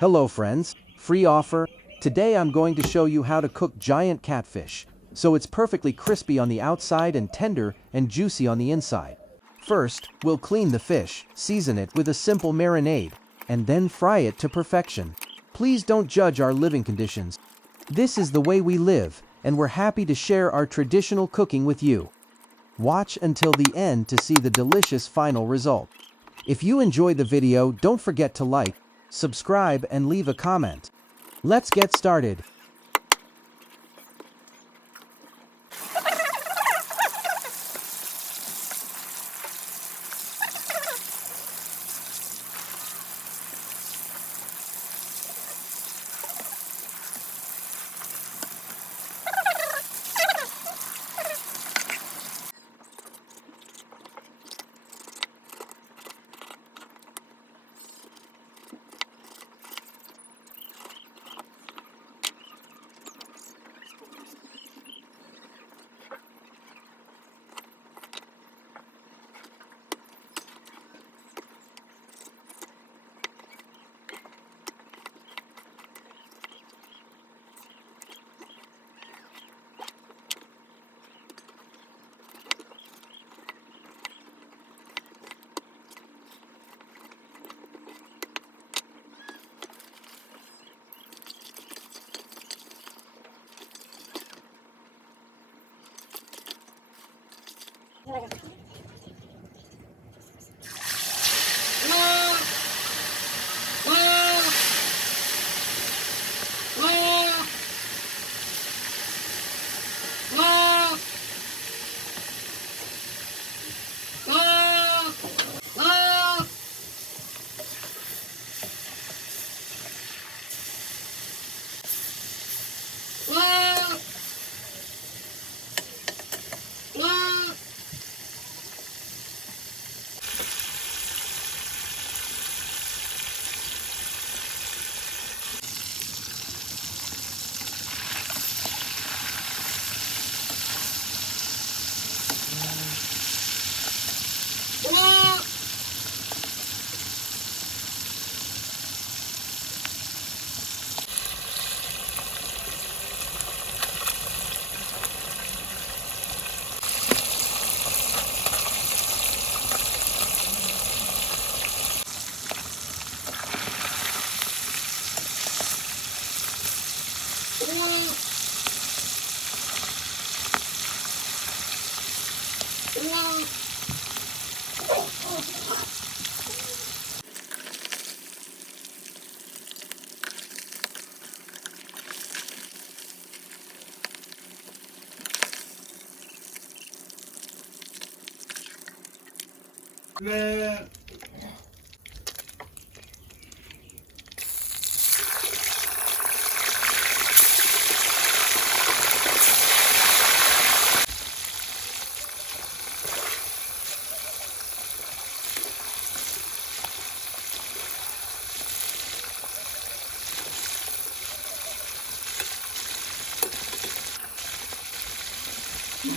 Hello friends, free offer. Today I'm going to show you how to cook giant catfish, so it's perfectly crispy on the outside and tender and juicy on the inside. First, we'll clean the fish, season it with a simple marinade, and then fry it to perfection. Please don't judge our living conditions. This is the way we live, and we're happy to share our traditional cooking with you. Watch until the end to see the delicious final result. If you enjoyed the video, don't forget to like, subscribe, and leave a comment. Let's get started.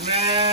Nah.